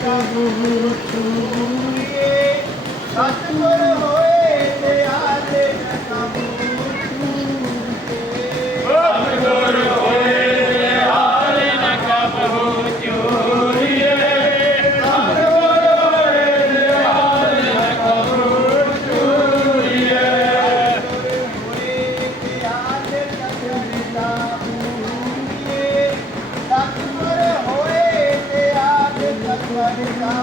সতগুরু তুমি সতগুরু America.